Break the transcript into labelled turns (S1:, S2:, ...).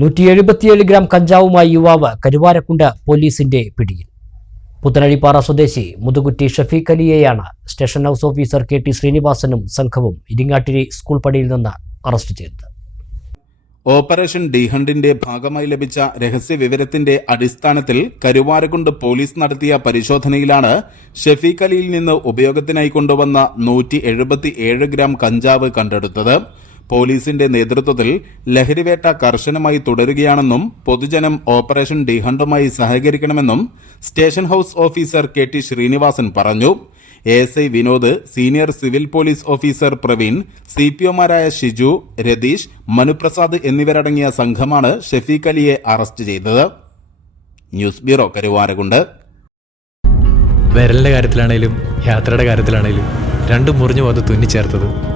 S1: നൂറ്റി എഴുപത്തിയേഴ് ഗ്രാം കഞ്ചാവുമായി യുവാവ് കരുവാരക്കുണ്ട് പോലീസിന്റെ പിടിയിൽ. പുത്തനഴിപ്പാറ സ്വദേശി Muthukutti Shafeeq അലിയെയാണ് station house officer K T ശ്രീനിവാസനും സംഘവും ഇരിങ്ങാട്ടിരി സ്കൂൾ പടിയിൽ നിന്ന് അറസ്റ്റ് ചെയ്തത്.
S2: ഓപ്പറേഷൻ ഡിഹണ്ടിന്റെ ഭാഗമായി ലഭിച്ച രഹസ്യ വിവരത്തിന്റെ അടിസ്ഥാനത്തിൽ കരുവാരക്കുണ്ട് പോലീസ് നടത്തിയ പരിശോധനയിലാണ് ഷെഫീഖ് അലിയിൽ നിന്ന് ഉപയോഗത്തിനായി കൊണ്ടുവന്ന നൂറ്റി ഗ്രാം കഞ്ചാവ് കണ്ടെടുത്തത്. പോലീസിന്റെ നേതൃത്വത്തിൽ ലഹരിവേട്ട കർശനമായി തുടരുകയാണെന്നും പൊതുജനം ഓപ്പറേഷൻ ഡിഹണ്ടുമായി സഹകരിക്കണമെന്നും station house officer K T Srinivasan പറഞ്ഞു. S I Vinod senior civil police officer Praveen C P ഒമാരായ Shiju Ratheesh Manuprasad എന്നിവരടങ്ങിയ സംഘമാണ് ഷെഫീഖ് അലിയെ അറസ്റ്റ് ചെയ്തത്. News bureau Karuvarakundu.
S3: വിരലിന്റെ കാര്യത്തിലാണെങ്കിലും യാത്രയുടെ കാര്യത്തിലാണെങ്കിലും രണ്ടും മുറിഞ്ഞു പോകാതെ തുന്നിച്ചേർത്തത്